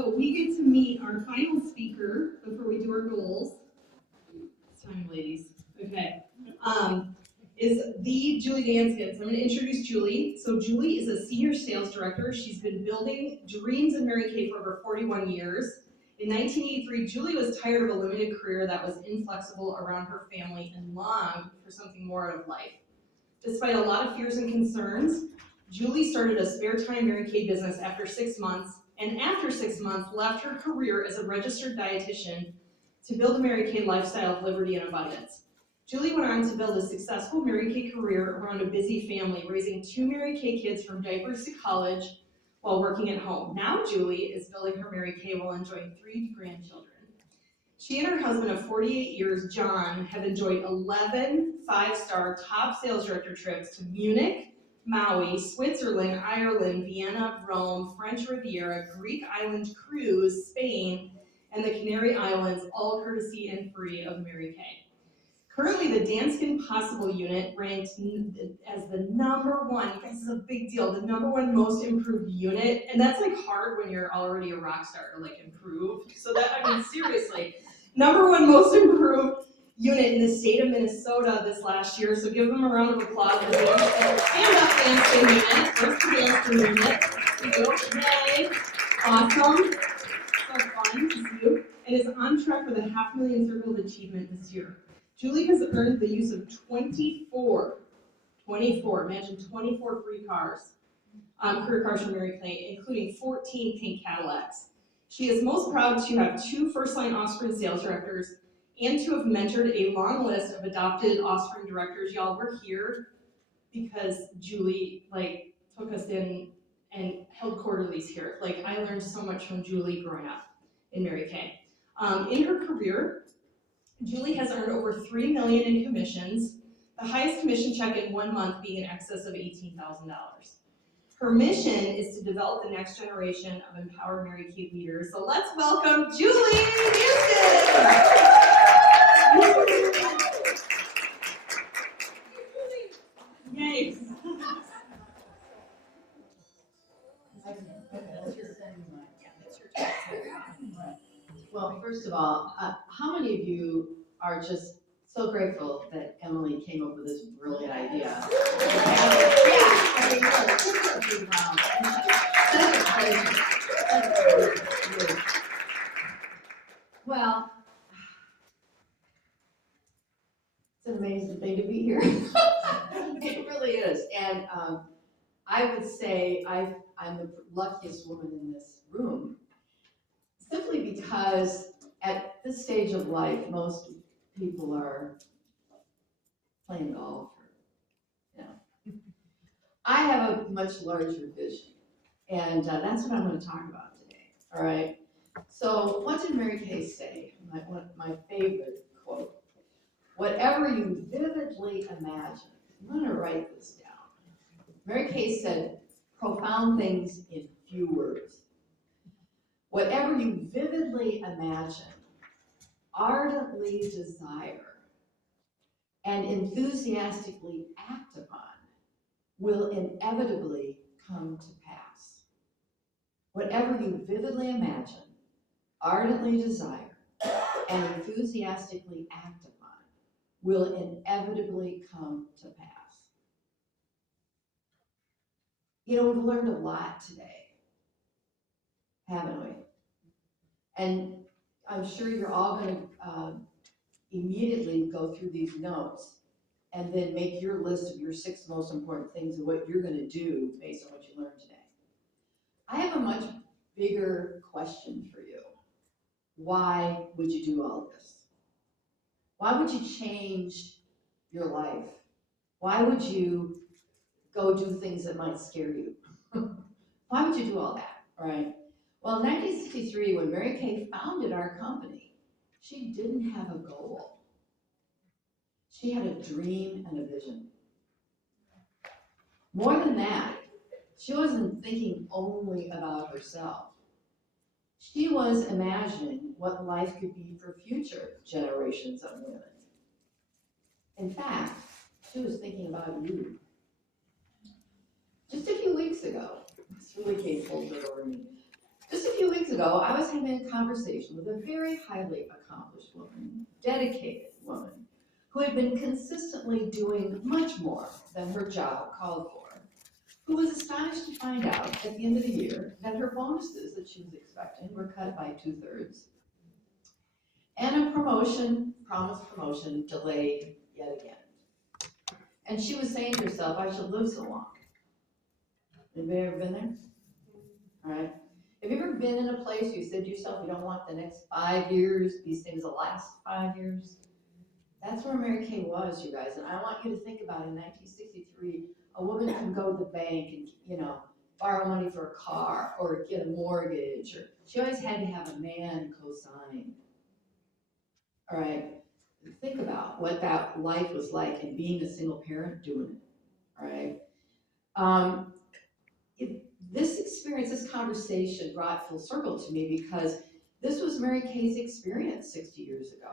So we get to meet our final speaker before we do our goals. It's time, ladies. Okay. Is the Julie Danskin. So I'm going to introduce Julie. So Julie is a senior sales director. She's been building dreams in Mary Kay for over 41 years. In 1983, Julie was tired of a limited career that was inflexible around her family and longed for something more out of life. Despite a lot of fears and concerns, Julie started a spare time Mary Kay business after 6 months, and after 6 months left her career as a registered dietitian to build a Mary Kay lifestyle of liberty and abundance. Julie went on to build a successful Mary Kay career around a busy family, raising 2 Mary Kay kids from diapers to college while working at home. Now Julie is building her Mary Kay while enjoying 3 grandchildren. She and her husband of 48 years, John, have enjoyed 11 5-star top sales director trips to Munich, Maui, Switzerland, Ireland, Vienna, Rome, French Riviera, Greek Island Cruise, Spain, and the Canary Islands, all courtesy and free of Mary Kay. Currently, the Danskin Possible unit ranked as the #1, you guys, this is a big deal, the #1 most improved unit, and that's like hard when you're already a rock star to like improve. So that, I mean, seriously, #1 most improved unit in the state of Minnesota this last year. So give them a round of applause for the stand up Danskin unit. Where's the Danskin unit? Yay! Awesome. So fun to see you. And is on track for the $500,000 Circle of Achievement this year. Julie has earned the use of 24, imagine 24 free cars, career cars from Mary Kay, including 14 pink Cadillacs. She is most proud to have 2 first-line offspring sales directors and to have mentored a long list of adopted offspring directors. Y'all, we're here because Julie took us in and held quarterlies here. Like, I learned so much from Julie growing up in Mary Kay. In her career, Julie has earned over $3 million in commissions, the highest commission check in 1 month being in excess of $18,000. Her mission is to develop the next generation of empowered Mary Kay leaders. So let's welcome Julie Danskin. Yay. Well, first of all, how many of you are just so grateful that Emily came up with this brilliant idea? Well, it's an amazing thing to be here. It really is. And I would say I'm the luckiest woman in this room, simply because at this stage of life, most people are playing golf. I have a much larger vision, and that's what I'm going to talk about today. All right. So, what did Mary Kay say? My favorite quote: "Whatever you vividly imagine." I'm going to write this down. Mary Kay said profound things in few words. Whatever you vividly imagine, ardently desire, and enthusiastically act upon will inevitably come to pass. Whatever you vividly imagine, ardently desire, and enthusiastically act upon will inevitably come to pass. You know, we've learned a lot today, haven't we? And I'm sure you're all going to immediately go through these notes and then make your list of your 6 most important things and what you're going to do based on what you learned today. I have a much bigger question for you. Why would you do all this? Why would you change your life? Why would you go do things that might scare you? Why would you do all that, all right? Well, in 1963, when Mary Kay founded our company, she didn't have a goal. She had a dream and a vision. More than that, she wasn't thinking only about herself. She was imagining what life could be for future generations of women. In fact, she was thinking about you. Just a few weeks ago, this really came full circle over me. Just a few weeks ago, I was having a conversation with a very highly accomplished woman, dedicated woman, who had been consistently doing much more than her job called for, who was astonished to find out at the end of the year that her bonuses that she was expecting were cut by 2/3, and a promotion, promised promotion, delayed yet again. And she was saying to herself, I should live so long. Anybody ever been there? All right. Have you ever been in a place you said to yourself, you don't want the next 5 years, these things to last 5 years? That's where Mary Kay was, you guys. And I want you to think about in 1963, a woman can go to the bank and, borrow money for a car or get a mortgage, or she always had to have a man co-sign. All right. Think about what that life was like and being a single parent doing it. All right. This experience, this conversation brought full circle to me because this was Mary Kay's experience 60 years ago.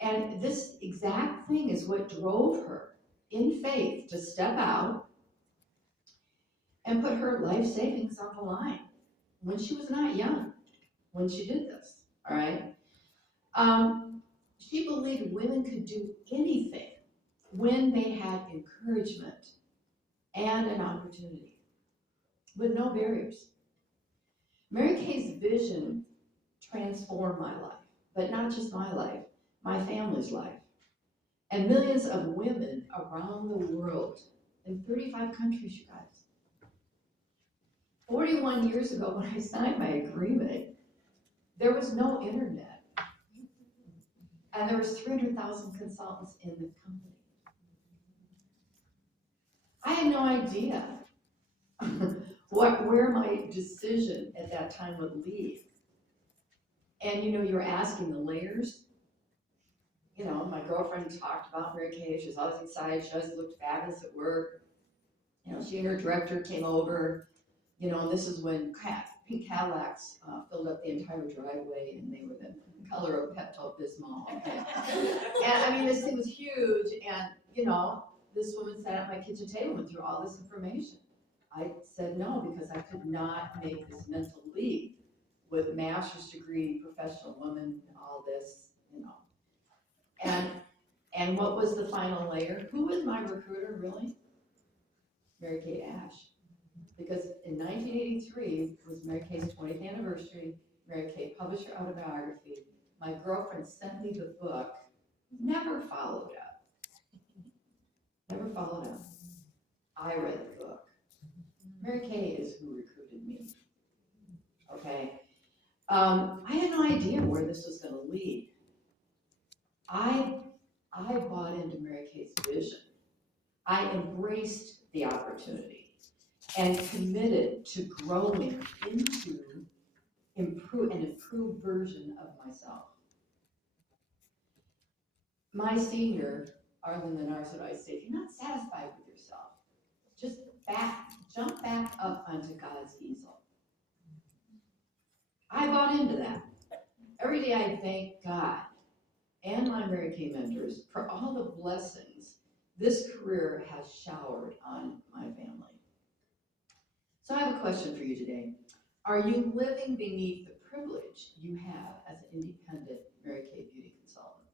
And this exact thing is what drove her in faith to step out and put her life savings on the line when she was not young, when she did this, all right? She believed women could do anything when they had encouragement and an opportunity, with no barriers. Mary Kay's vision transformed my life, but not just my life, my family's life, and millions of women around the world in 35 countries, you guys. 41 years ago, when I signed my agreement, there was no internet, and there was 300,000 consultants in the company. I had no idea where my decision at that time would lead. And you're asking the layers. My girlfriend talked about Mary Kay. She was always excited. She always looked fabulous at work. She and her director came over. And this is when pink Cadillacs filled up the entire driveway, and they were the color of Pepto-Bismol. And this thing was huge. And this woman sat at my kitchen table and went through all this information. I said no because I could not make this mental leap with master's degree, professional woman, all this, And what was the final layer? Who was my recruiter, really? Mary Kay Ash. Because in 1983 was Mary Kay's 20th anniversary. Mary Kay published her autobiography. My girlfriend sent me the book, never followed up. Never followed up. I read the book. Mary Kay is who recruited me. Okay. I had no idea where this was going to lead. I bought into Mary Kay's vision. I embraced the opportunity and committed to growing into an improved version of myself. My senior, Arlen Menard, said, I say, if you're not satisfied with yourself, just jump back up onto God's easel. I bought into that. Every day I thank God and my Mary Kay mentors for all the blessings this career has showered on my family. So I have a question for you today. Are you living beneath the privilege you have as an independent Mary Kay beauty consultant?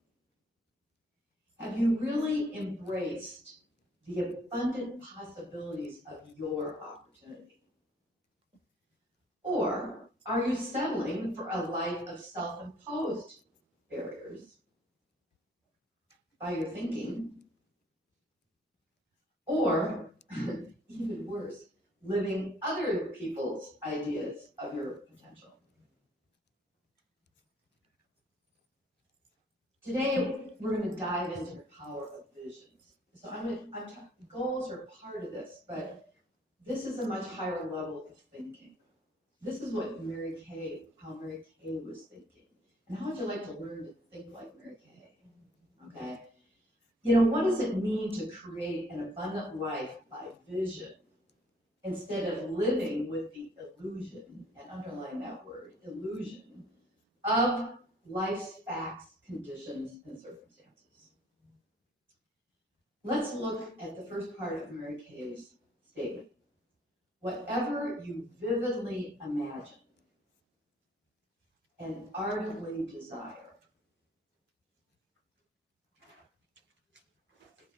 Have you really embraced the abundant possibilities of your opportunity? Or are you settling for a life of self-imposed barriers by your thinking? Or, even worse, living other people's ideas of your potential? Today, we're going to dive into the power of visions. So goals are part of this, but this is a much higher level of thinking. This is what how Mary Kay was thinking. And how would you like to learn to think like Mary Kay? Okay. What does it mean to create an abundant life by vision instead of living with the illusion, and underline that word, illusion, of life's facts, conditions, and circumstances? Let's look at the first part of Mary Kay's statement. Whatever you vividly imagine and ardently desire.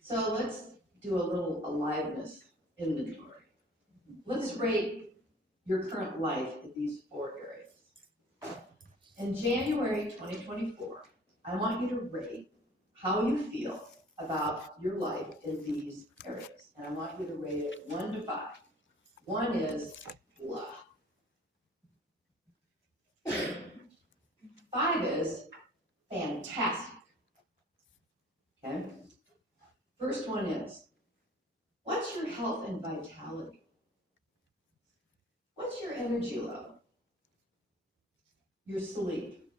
So let's do a little aliveness inventory. Let's rate your current life in these 4 areas. In January 2024, I want you to rate how you feel about your life in these areas. And I want you to rate it 1 to 5. 1 is blah. 5 is fantastic. Okay? First one is, what's your health and vitality? What's your energy level? Your sleep,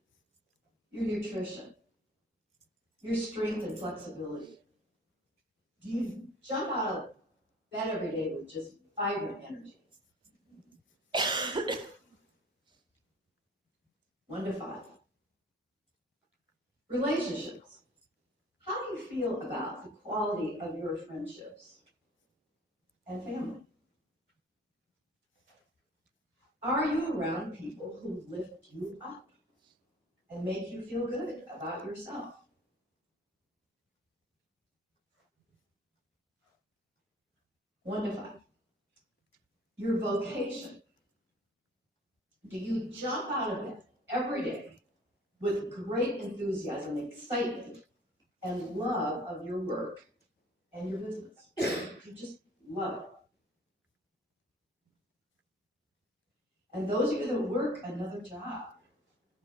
your nutrition, your strength and flexibility? Do you jump out of bed every day with just vibrant energy? 1 to 5. Relationships. How do you feel about the quality of your friendships and family? Are you around people who lift you up and make you feel good about yourself? 1 to 5. Your vocation. Do you jump out of bed every day with great enthusiasm, excitement, and love of your work and your business? You just love it. And those of you that work another job,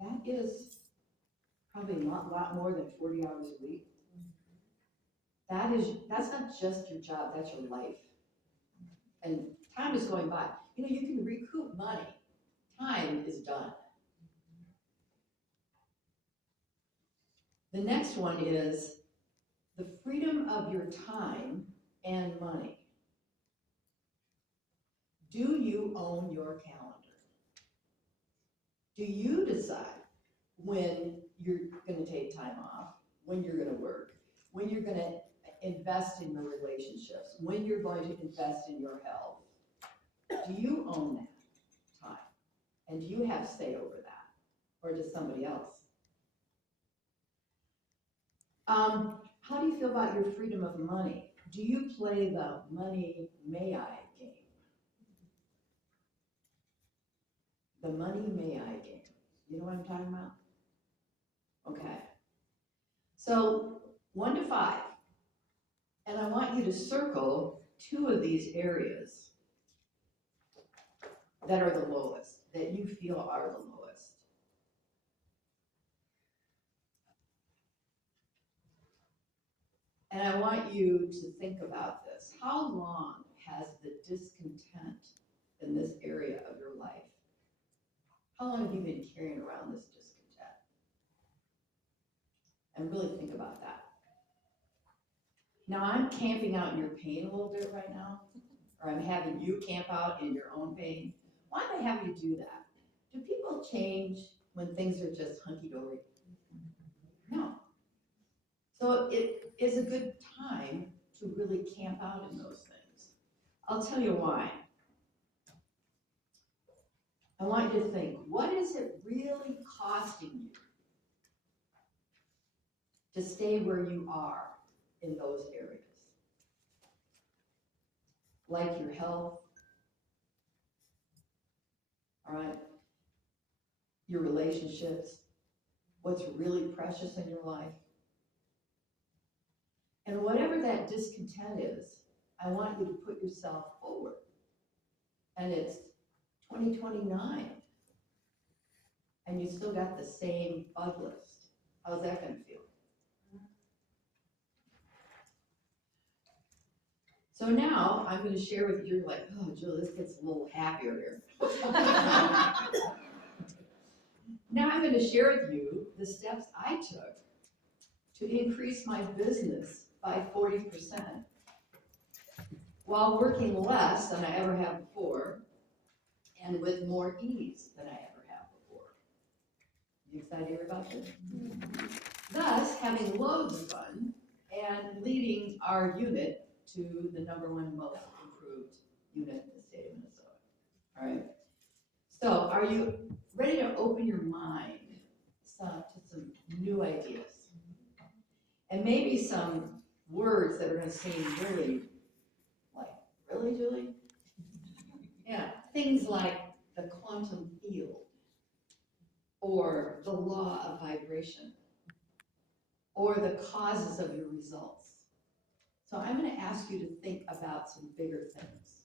that is probably not a lot more than 40 hours a week. That's not just your job, that's your life. And time is going by. You know, you can recoup money. Time is done. The next one is the freedom of your time and money. Do you own your calendar? Do you decide when you're going to take time off, when you're going to work, when you're going to invest in your relationships, when you're going to invest in your health? Do you own that time? And do you have say over that? Or does somebody else? How do you feel about your freedom of money? Do you play the money may I game? The money may I game. You know what I'm talking about? Okay. So 1 to 5. And I want you to circle 2 of these areas that are the lowest, that you feel are the lowest. And I want you to think about this. How long has the discontent in this area of your life? How long have you been carrying around this discontent? And really think about that. Now I'm camping out in your pain a little bit right now, or I'm having you camp out in your own pain. Why am I having you do that? Do people change when things are just hunky-dory? No. So it is a good time to really camp out in those things. I'll tell you why. I want you to think, what is it really costing you to stay where you are in those areas? Like your health, all right? Your relationships, what's really precious in your life. And whatever that discontent is, I want you to put yourself forward. And it's 2029. And you still got the same bug list. How's that going to feel? So now I'm going to share with you, you're like, oh, Jill, this gets a little happier here. Now I'm going to share with you the steps I took to increase my business by 40% while working less than I ever have before and with more ease than I ever have before. You excited to hear about this? Thus, having loads of fun and leading our unit to the #1 most improved unit in the state of Minnesota. All right. So are you ready to open your mind new ideas. And maybe some words that are gonna seem really, like, really, Julie? Yeah, things like the quantum field, or the law of vibration, or the causes of your results. So I'm gonna ask you to think about some bigger things.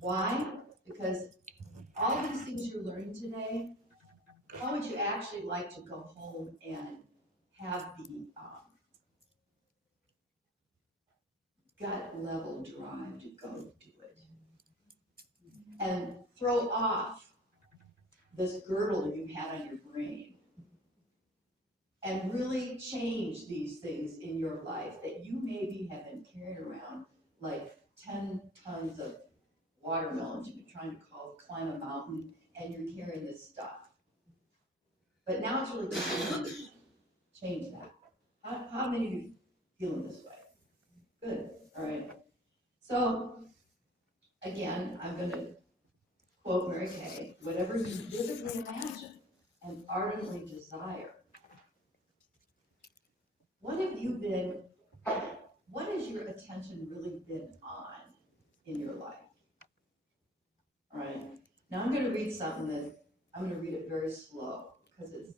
Why? Because all these things you're learning today, how would you actually like to go home and have the gut level drive to go do it? And throw off this girdle you've had on your brain and really change these things in your life that you maybe have been carrying around like 10 tons of watermelons you've been trying to climb a mountain, and you're carrying this stuff. But now it's really time to change that. How many of you feeling this way? Good, all right. So again, I'm gonna quote Mary Kay, whatever you vividly imagine and ardently desire. What has your attention really been on in your life? All right, now I'm gonna read something that, I'm gonna read it very slow, because it's,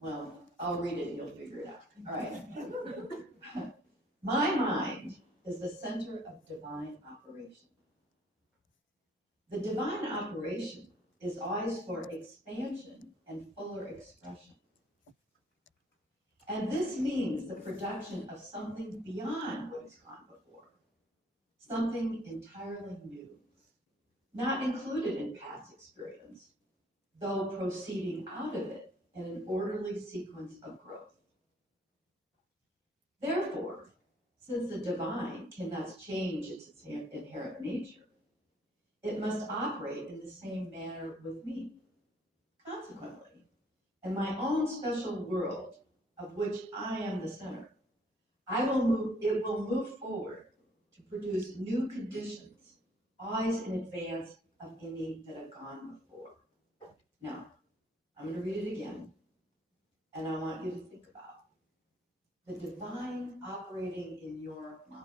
well, I'll read it and you'll figure it out, all right? My mind is the center of divine operation. The divine operation is always for expansion and fuller expression. And this means the production of something beyond what has gone before, something entirely new, not included in past experience, though proceeding out of it in an orderly sequence of growth. Therefore, since the divine cannot change its inherent nature, it must operate in the same manner with me. Consequently, in my own special world, of which I am the center, it will move forward to produce new conditions, always in advance of any that have gone before. Now, I'm going to read it again, and I want you to think about the divine operating in your mind.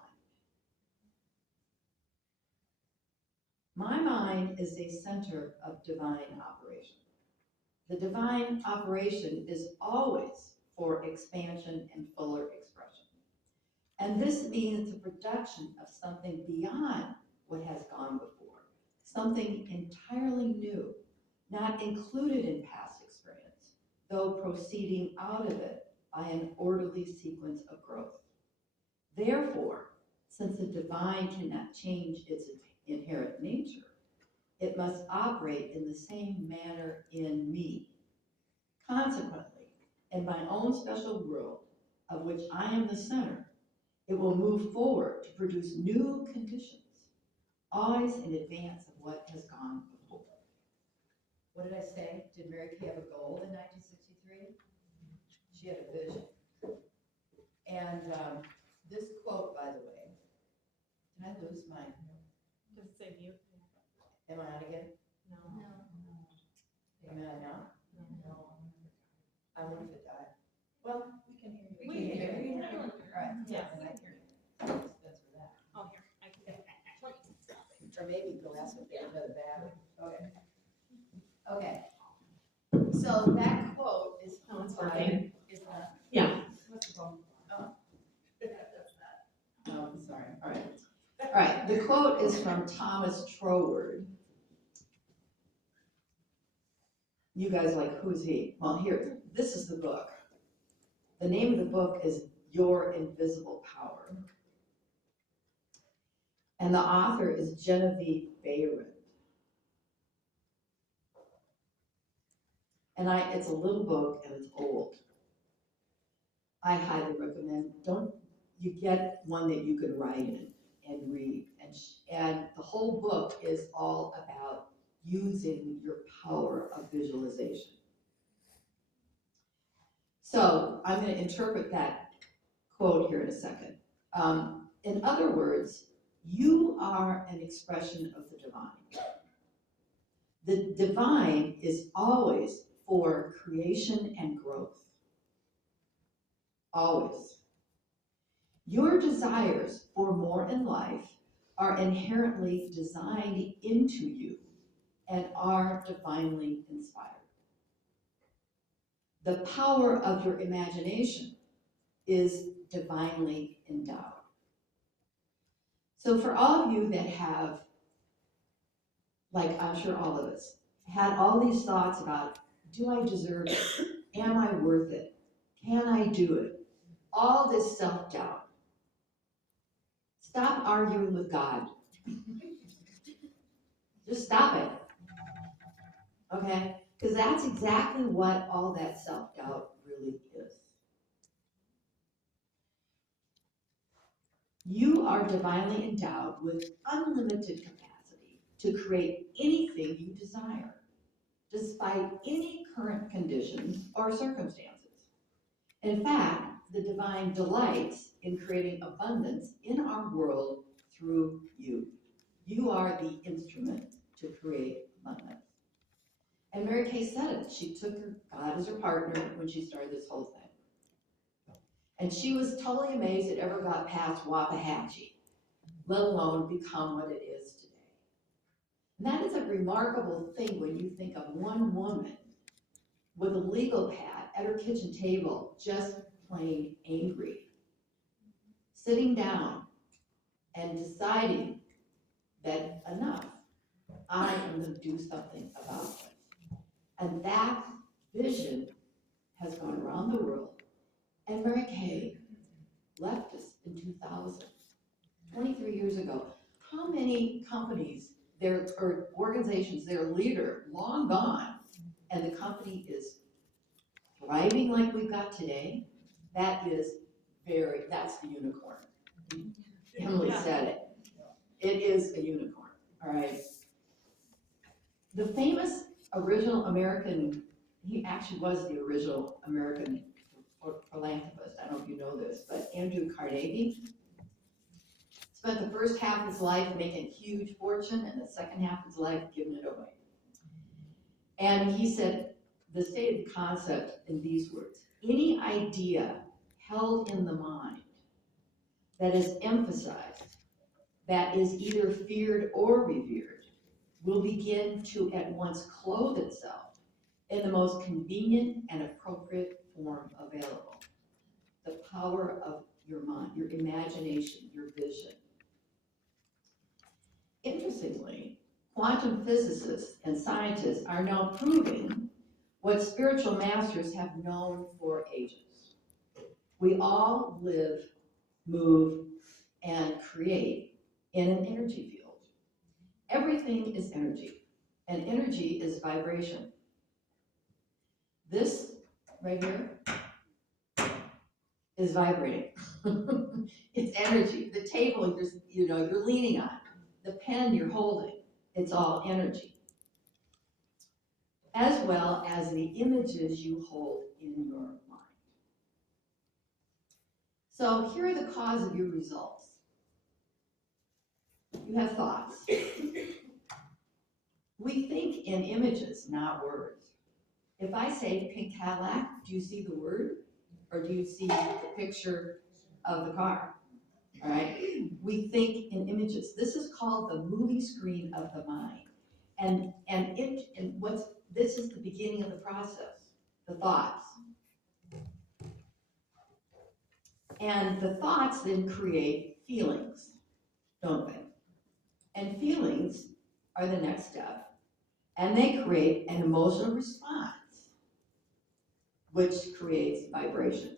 My mind is a center of divine operation. The divine operation is always for expansion and fuller expression. And this means the production of something beyond what has gone before, something entirely new, not included in past experience, though proceeding out of it by an orderly sequence of growth. Therefore, since the divine cannot change its inherent nature, it must operate in the same manner in me. Consequently, in my own special world, of which I am the center, it will move forward to produce new conditions, always in advance of what has gone before. What did I say? Did Mary Kay have a goal in 1963? She had a vision. And this quote, by the way, did I lose my, Does it say mute? am I on again? No. Am I now? No. I wonder if it died. Well, We can hear we can hear you. All right. Yeah. I hear you. That's for that. Oh, here, I can get that. Or maybe go ask if they have another battery. Okay. Okay. So that quote is from it's working. Is that? Yeah. Oh, I'm sorry. All right. All right. The quote is from Thomas Troward. You guys are like, who's he? Well, here, this is the book. The name of the book is Your Invisible Power. And the author is Genevieve Behrend. And it's a little book and it's old. I highly recommend, you get one that you can write in and read. And the whole book is all about using your power of visualization. So I'm going to interpret that quote here in a second. In other words, you are an expression of the divine. The divine is always for creation and growth. Always. Your desires for more in life are inherently designed into you and are divinely inspired. The power of your imagination is divinely endowed. So for all of you that have, like I'm sure all of us, had all these thoughts about, do I deserve it? Am I worth it? Can I do it? All this self-doubt. Stop arguing with God. Just stop it. Okay? Because that's exactly what all that self-doubt really is. You are divinely endowed with unlimited capacity to create anything you desire, despite any current conditions or circumstances. In fact, the divine delights in creating abundance in our world through you. You are the instrument to create abundance. And Mary Kay said it. She took God as her partner when she started this whole thing. And she was totally amazed it ever got past Wapahatchee, let alone become what it is today. And that is a remarkable thing when you think of one woman with a legal pad at her kitchen table, just plain angry, sitting down and deciding that enough, I am going to do something about this. And that vision has gone around the world. And Mary Kay left us in 2000, 23 years ago. How many companies, or organizations, their leader, long gone, and the company is thriving like we've got today? That's the unicorn. Emily said it. It is a unicorn, all right? The famous original American, he actually was the original American philanthropist. I don't know if you know this, but Andrew Carnegie spent the first half of his life making a huge fortune and the second half of his life giving it away. And he said, the stated concept in these words: any idea held in the mind that is emphasized, that is either feared or revered, will begin to at once clothe itself in the most convenient and appropriate form available. The power of your mind, your imagination, your vision. Interestingly, quantum physicists and scientists are now proving what spiritual masters have known for ages. We all live, move, and create in an energy field. Everything is energy, and energy is vibration. This right here is vibrating. It's energy. The table you're leaning on, the pen you're holding, it's all energy. As well as the images you hold in your mind. So here are the cause of your results. You have thoughts. We think in images, not words. If I say pink Cadillac, do you see the word? Or do you see the picture of the car? All right? We think in images. This is called the movie screen of the mind. This is the beginning of the process, the thoughts. And the thoughts then create feelings, don't they? And feelings are the next step. And they create an emotional response, which creates vibration.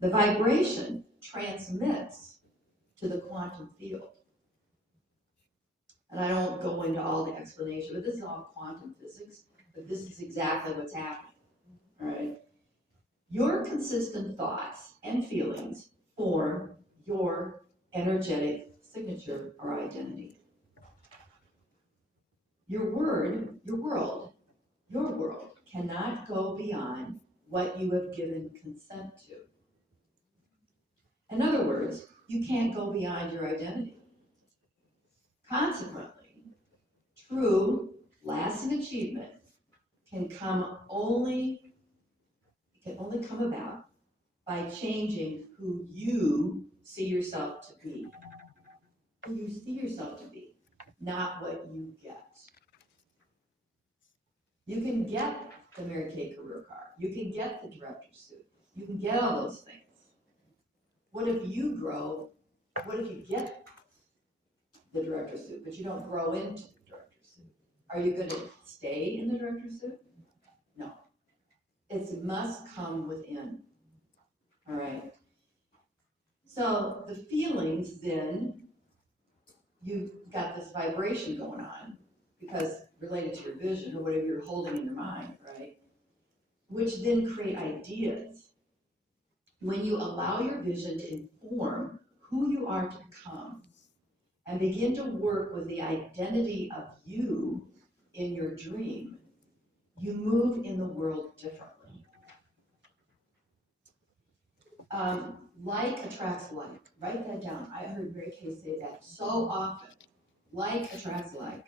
The vibration transmits to the quantum field. And I don't go into all the explanation, but this is all quantum physics, but this is exactly what's happening, all right? Your consistent thoughts and feelings form your energetic signature or identity. Your world cannot go beyond what you have given consent to. In other words, you can't go beyond your identity. Consequently, true, lasting achievement can only come about by changing who you see yourself to be. Who you see yourself to be, not what you get. You can get the Mary Kay career card. You can get the director's suit. You can get all those things. What if you grow? What if you get the director's suit, but you don't grow into the director's suit? Are you going to stay in the director's suit? No. It must come within. All right. So the feelings then, you've got this vibration going on because related to your vision or whatever you're holding in your mind, right? Which then create ideas. When you allow your vision to inform who you are to become and begin to work with the identity of you in your dream, you move in the world differently. Like attracts like. Write that down. I heard Mary Kay say that so often. Like attracts like.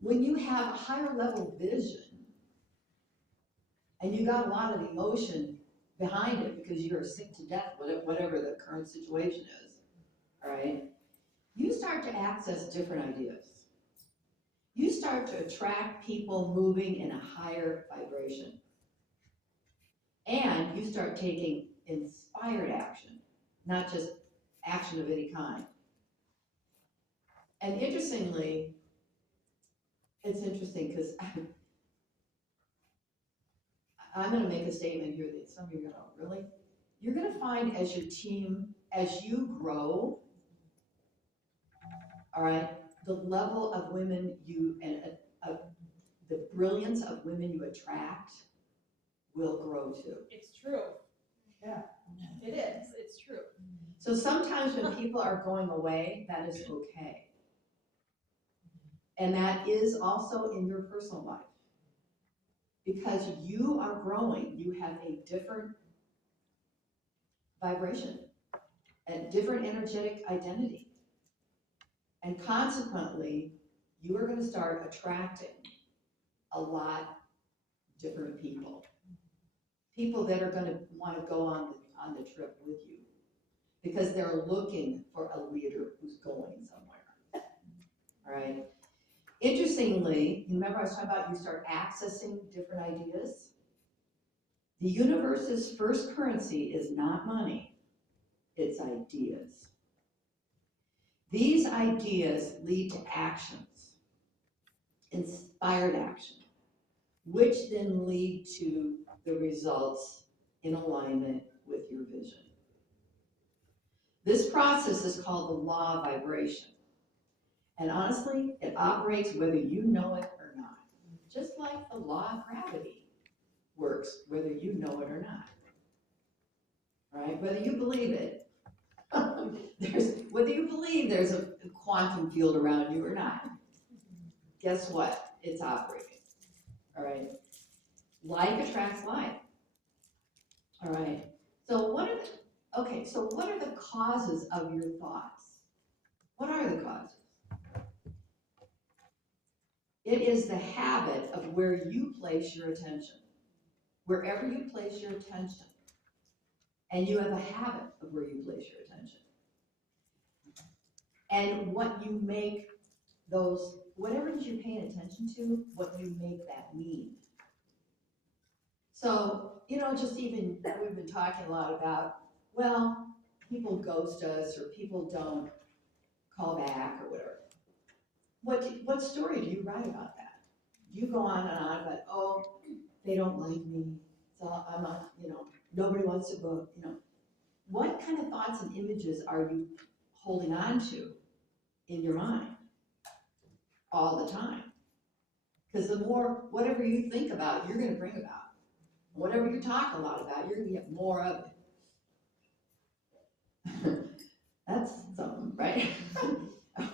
When you have a higher level vision and you got a lot of emotion behind it because you're sick to death, whatever the current situation is, all right, you start to access different ideas. You start to attract people moving in a higher vibration. And you start taking inspired action, not just action of any kind. And interestingly, it's interesting because I'm going to make a statement here that some of you are going to, really? You're going to find as your team, as you grow, all right, the level of women you, and the brilliance of women you attract will grow too. It's true. Yeah. It is, it's true. So sometimes when people are going away, that is okay. And that is also in your personal life. Because you are growing, you have a different vibration, a different energetic identity. And consequently, you are going to start attracting a lot different people. People that are going to want to go on the trip with you because they're looking for a leader who's going somewhere. All right. Interestingly, you remember I was talking about you start accessing different ideas? The universe's first currency is not money, it's ideas. These ideas lead to actions, inspired action, which then lead to the results in alignment with your vision. This process is called the law of vibration. And honestly, it operates whether you know it or not. Just like the law of gravity works, whether you know it or not. All right? Whether you believe it, whether you believe there's a quantum field around you or not, guess what? It's operating. All right? Like attracts like. All right? So what are the causes of your thoughts? What are the causes? It is the habit of where you place your attention. Wherever you place your attention. And you have a habit of where you place your attention. And what you make those, whatever it is you're paying attention to, what you make that mean. So, just even, we've been talking a lot about, well, people ghost us or people don't call back or whatever. What story do you write about that? You go on and on about, oh, they don't like me, so I'm not, nobody wants to book, What kind of thoughts and images are you holding on to in your mind all the time? Because the more, whatever you think about, you're going to bring about. Whatever you talk a lot about, you're going to get more of it. That's something, right?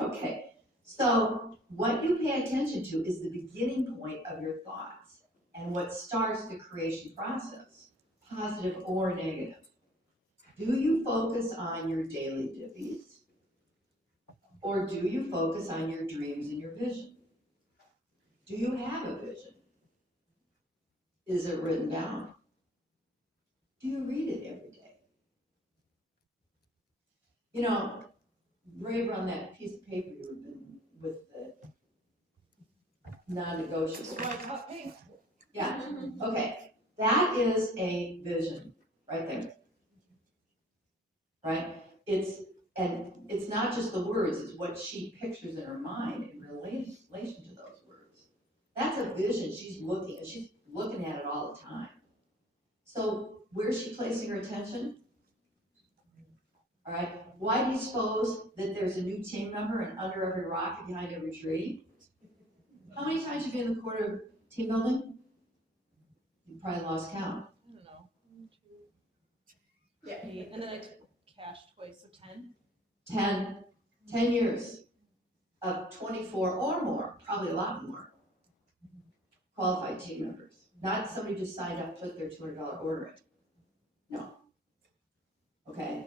Okay. So what you pay attention to is the beginning point of your thoughts and what starts the creation process, positive or negative. Do you focus on your daily divvies? Or do you focus on your dreams and your vision? Do you have a vision? Is it written down? Do you read it every day? You know, right around that piece of paper you've been with the non-negotiable. My top pink. Yeah, okay, that is a vision right there. Right? And it's not just the words, it's what she pictures in her mind in relation to those words. That's a vision she's looking at it all the time. So where's she placing her attention? All right, why do you suppose that there's a new team member and under every rock and behind every tree? How many times have you been in the quarter team building? You probably lost count. I don't know. 1, 2. Yeah, 8. And then I took cash twice, so 10. 10 years of 24 or more, probably a lot more, qualified team members. Not somebody just signed up, put their $200 order in. No. Okay?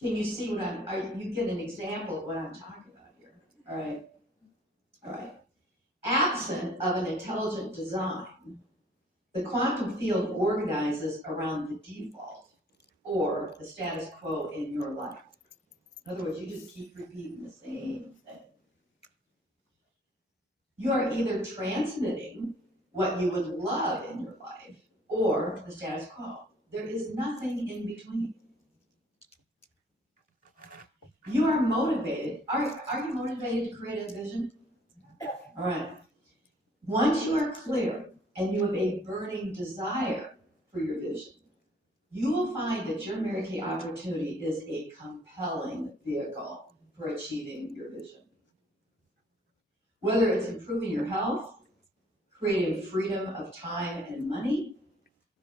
Can you see you get an example of what I'm talking about here? All right? All right. Absent of an intelligent design, the quantum field organizes around the default or the status quo in your life. In other words, you just keep repeating the same thing. You are either transmitting what you would love in your life or the status quo. There is nothing in between. You are motivated. Are you motivated to create a vision? All right. Once you are clear and you have a burning desire for your vision, you will find that your Mary Kay opportunity is a compelling vehicle for achieving your vision. Whether it's improving your health, creating freedom of time and money,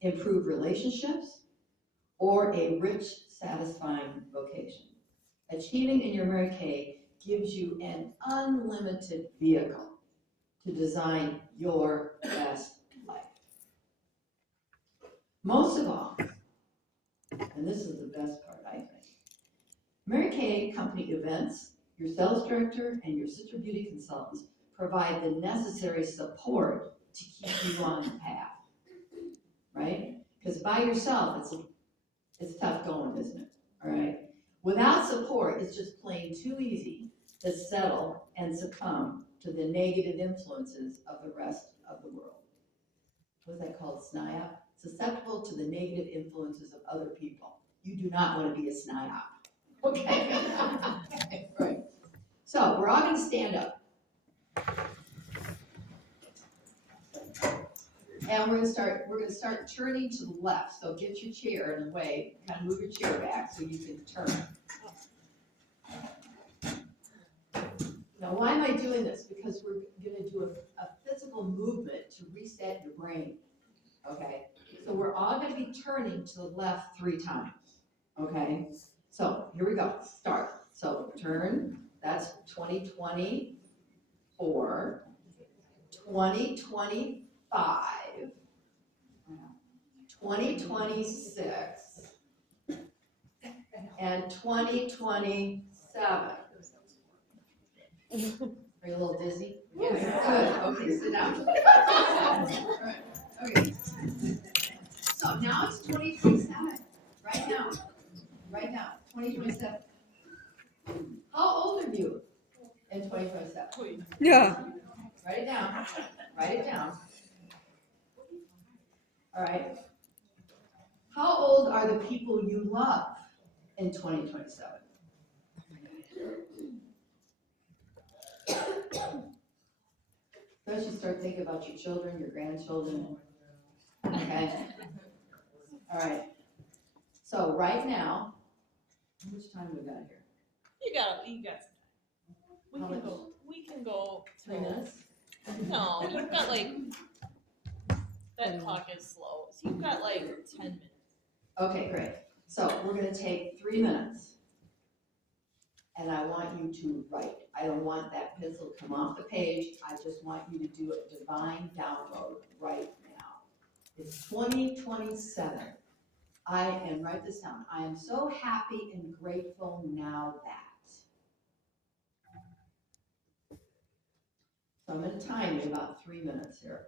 improve relationships, or a rich, satisfying vocation. Achieving in your Mary Kay gives you an unlimited vehicle to design your best life. Most of all, and this is the best part, I think, Mary Kay company events, your sales director, and your sister beauty consultants provide the necessary support to keep you on the path, right? Because by yourself, it's tough going, isn't it? All right. Without support, it's just plain too easy to settle and succumb to the negative influences of the rest of the world. What's that called? SNIOP? Susceptible to the negative influences of other people. You do not want to be a SNIOP. Okay? Right. So we're all going to stand up. And we're going to start turning to the left. So get your chair in the way, kind of move your chair back so you can turn. Now, why am I doing this? Because we're going to do a physical movement to reset your brain. Okay? So we're all going to be turning to the left 3 times. Okay? So here we go. Start. So turn. That's 2024, 2025, 2026, and 2027. Are you a little dizzy? Yes. Good. Okay, sit down. All right. Okay. So now it's 2027. Right now. Right now. 2027. How old are you in 2027? Yeah. Write it down. Write it down. All right. How old are the people you love in 2027? First, you start thinking about your children, your grandchildren. Okay. All right. So right now, how much time we got here? You got some How time. much? We can go 3 till- minutes? No, you've got like, that clock is slow, so you've got like 10 minutes. Okay, great. So we're gonna take 3 minutes. And I want you to write. I don't want that pencil to come off the page. I just want you to do a divine download right now. It's 2027. And write this down. I am so happy and grateful now that. So I'm gonna time you about 3 minutes here.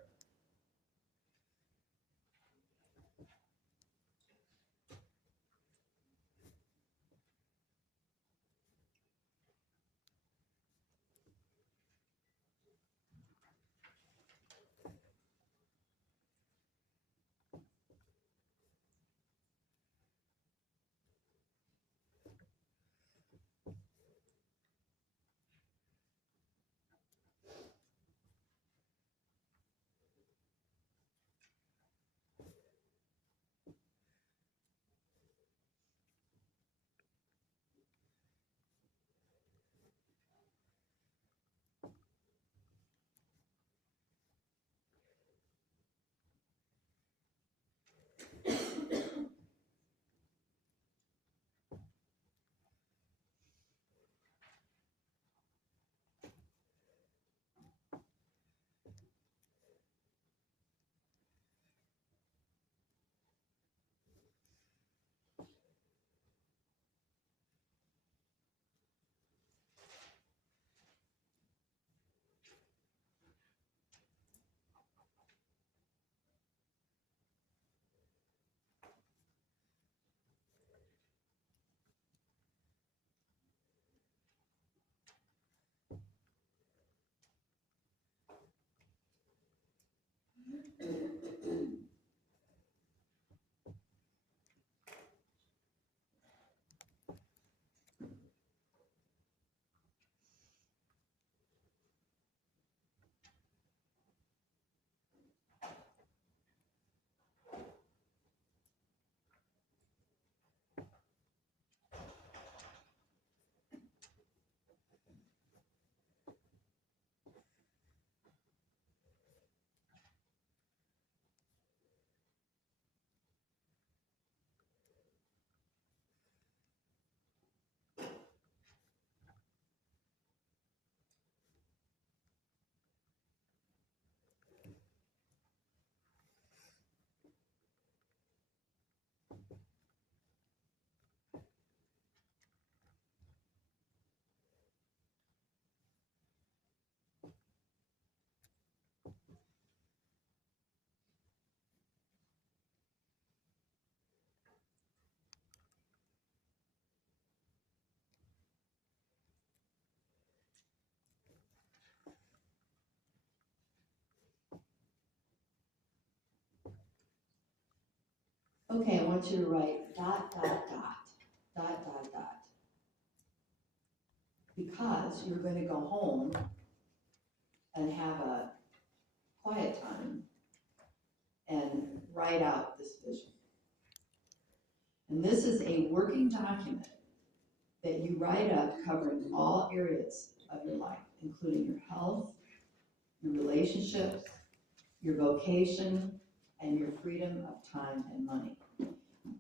Okay, I want you to write dot, dot, dot, dot, dot, dot. Because you're gonna go home and have a quiet time and write out this vision. And this is a working document that you write up covering all areas of your life, including your health, your relationships, your vocation, and your freedom of time and money.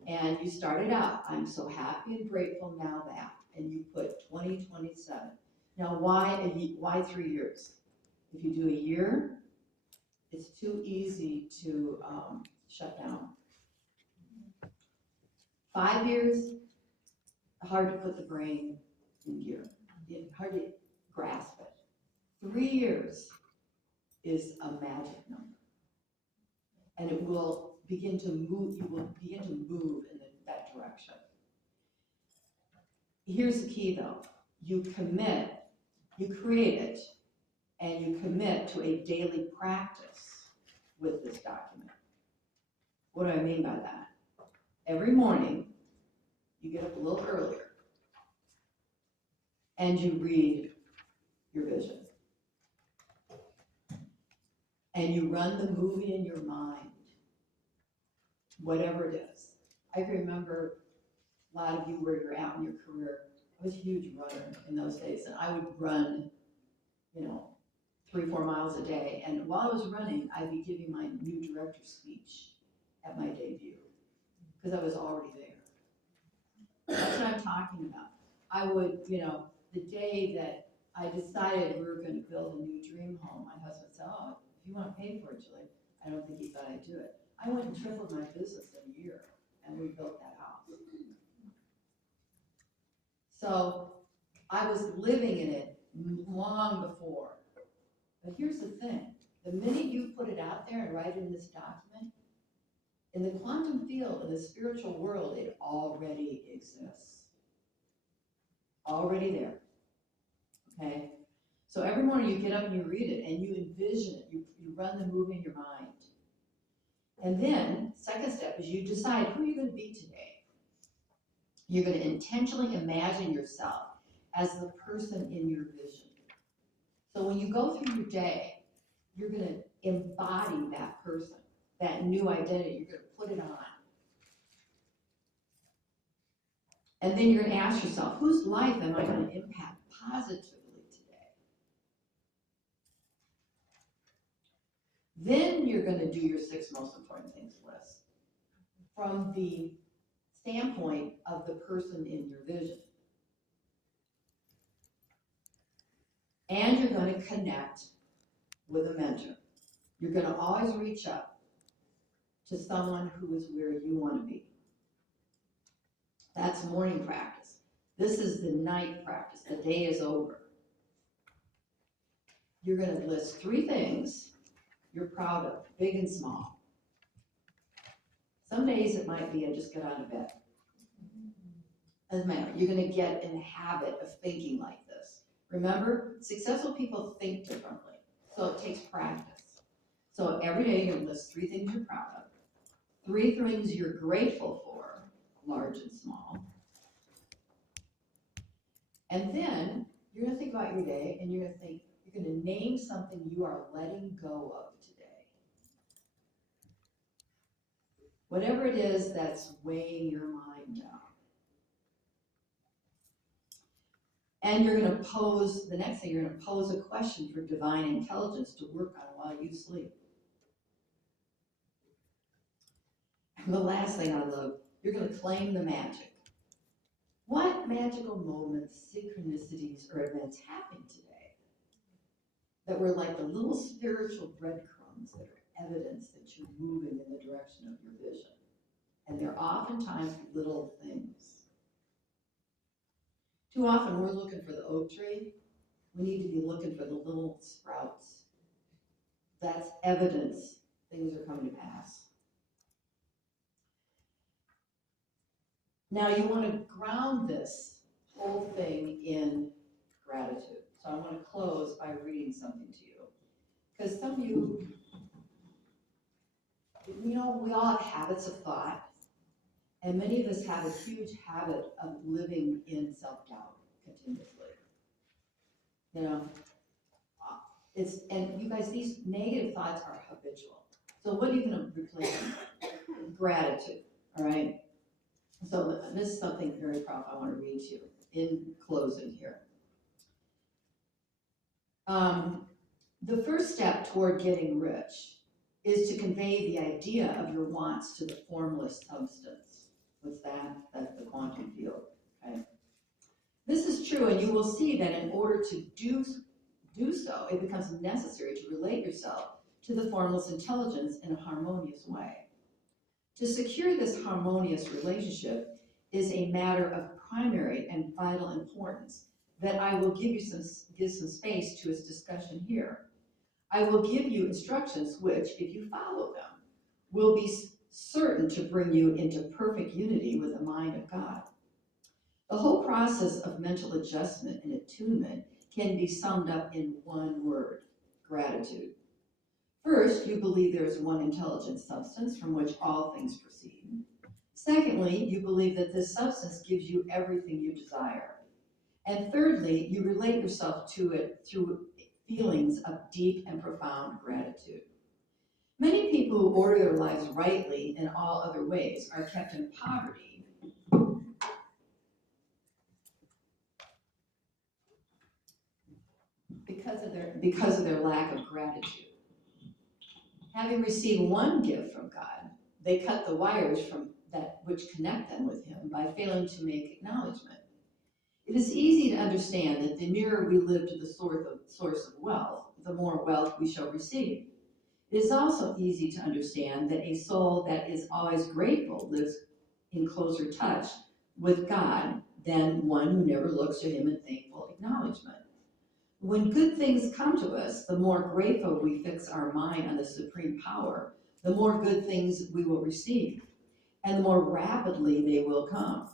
And you started out, I'm so happy and grateful now that, and you put 2027. Now, why 3 years? If you do a year, it's too easy to shut down. 5 years, hard to put the brain in gear, hard to grasp it. 3 years is a magic number. And it will begin to move, you will begin to move in that direction. Here's the key though, you commit, you create it, and you commit to a daily practice with this document. What do I mean by that? Every morning, you get up a little earlier, and you read your vision. And you run the movie in your mind, whatever it is. I remember a lot of you where you're at in your career. I was a huge runner in those days, and I would run, 3-4 miles a day. And while I was running, I'd be giving my new director speech at my debut, because I was already there. That's what I'm talking about. I would, the day that I decided we were going to build a new dream home, my husband said, "Oh, if you want to pay for it, Julie." I don't think he thought I'd do it. I went and tripled my business in a year, and we built that house. So I was living in it long before But here's the thing, the minute you put it out there and write it in this document, in the quantum field, in the spiritual world, it already exists. Already there, okay? So every morning you get up and you read it and you envision it, you run the movie in your mind. And then, second step is you decide who you're gonna be today. You're gonna intentionally imagine yourself as the person in your vision. So when you go through your day, you're gonna embody that person, that new identity, you're gonna put it on. And then you're gonna ask yourself, whose life am I gonna impact positively today? Then you're gonna do your 6 most important things list from the standpoint of the person in your vision. And you're gonna connect with a mentor. You're gonna always reach up to someone who is where you wanna be. That's morning practice. This is the night practice. The day is over. You're gonna list 3 things you're proud of, big and small. Some days it might be I just get out of bed. Doesn't matter. You're gonna get in the habit of thinking like this. Remember, successful people think differently, so it takes practice. So every day you're gonna list 3 things you're proud of, 3 things you're grateful for, large and small. And then you're gonna think about your day and you're gonna name something you are letting go of today. Whatever it is that's weighing your mind down. And you're gonna pose, the next thing, you're gonna pose a question for divine intelligence to work on while you sleep. And the last thing I love, you're gonna claim the magic. What magical moments, synchronicities, or events happened today that were like the little spiritual breadcrumbs that are evidence that you're moving in the direction of your vision? And they're oftentimes little things. Too often we're looking for the oak tree. We need to be looking for the little sprouts. That's evidence things are coming to pass. Now you want to ground this whole thing in gratitude. So I want to close by reading something to you. Because some of you, we all have habits of thought. And many of us have a huge habit of living in self-doubt continuously. And you guys, these negative thoughts are habitual. So what are you gonna replace them with? Gratitude, all right? So this is something very powerful I wanna read to you in closing here. The first step toward getting rich is to convey the idea of your wants to the formless substance. What's that? That's the quantum field, okay? This is true, and you will see that in order to do so, it becomes necessary to relate yourself to the formless intelligence in a harmonious way. To secure this harmonious relationship is a matter of primary and vital importance that I will give some space to its discussion here. I will give you instructions which, if you follow them, will be certain to bring you into perfect unity with the mind of God. The whole process of mental adjustment and attunement can be summed up in one word: gratitude. First, you believe there is one intelligent substance from which all things proceed. Secondly, you believe that this substance gives you everything you desire. And thirdly, you relate yourself to it through feelings of deep and profound gratitude. Many people who order their lives rightly in all other ways are kept in poverty because of their lack of gratitude. Having received one gift from God, they cut the wires from that which connect them with Him by failing to make acknowledgement. It is easy to understand that the nearer we live to the source of wealth, the more wealth we shall receive. It is also easy to understand that a soul that is always grateful lives in closer touch with God than one who never looks to Him in thankful acknowledgement. When good things come to us, the more grateful we fix our mind on the supreme power, the more good things we will receive, and the more rapidly they will come.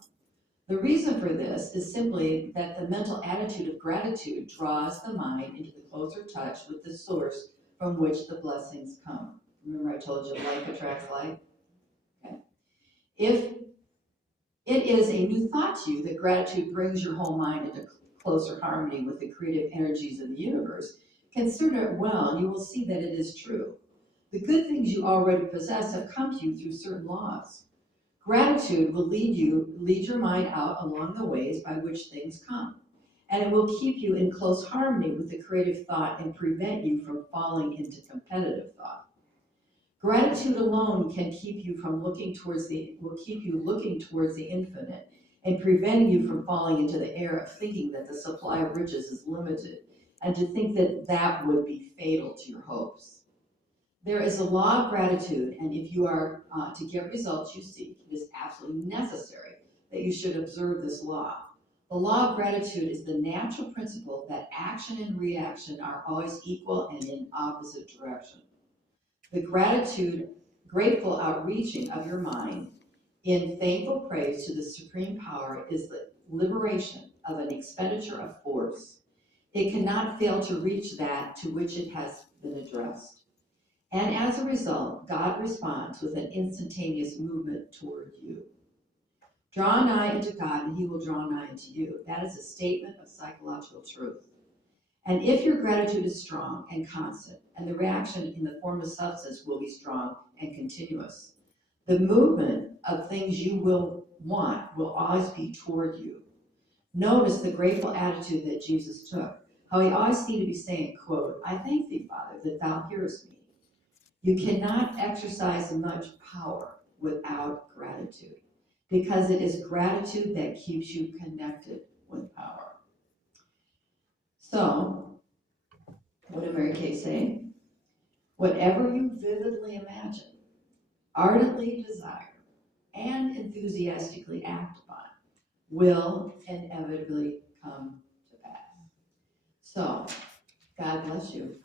The reason for this is simply that the mental attitude of gratitude draws the mind into the closer touch with the source from which the blessings come. Remember I told you like attracts like? Okay. If it is a new thought to you that gratitude brings your whole mind into closer harmony with the creative energies of the universe, consider it well and you will see that it is true. The good things you already possess have come to you through certain laws. Gratitude will lead your mind out along the ways by which things come, and it will keep you in close harmony with the creative thought and prevent you from falling into competitive thought. Gratitude alone can keep you looking towards the infinite and preventing you from falling into the error of thinking that the supply of riches is limited and to think that that would be fatal to your hopes. There is a law of gratitude, and if you are to get results you seek, it is absolutely necessary that you should observe this law. The law of gratitude is the natural principle that action and reaction are always equal and in opposite direction. The grateful outreaching of your mind in thankful praise to the supreme power is the liberation of an expenditure of force. It cannot fail to reach that to which it has been addressed. And as a result, God responds with an instantaneous movement toward you. Draw nigh unto God, and he will draw nigh unto you. That is a statement of psychological truth. And if your gratitude is strong and constant, and the reaction in the form of substance will be strong and continuous, the movement of things you will want will always be toward you. Notice the grateful attitude that Jesus took, how he always seemed to be saying, quote, I thank thee, Father, that thou hearest me. You cannot exercise much power without gratitude, because it is gratitude that keeps you connected with power. So, what did Mary Kay say? Whatever you vividly imagine, ardently desire, and enthusiastically act upon will inevitably come to pass. So, God bless you.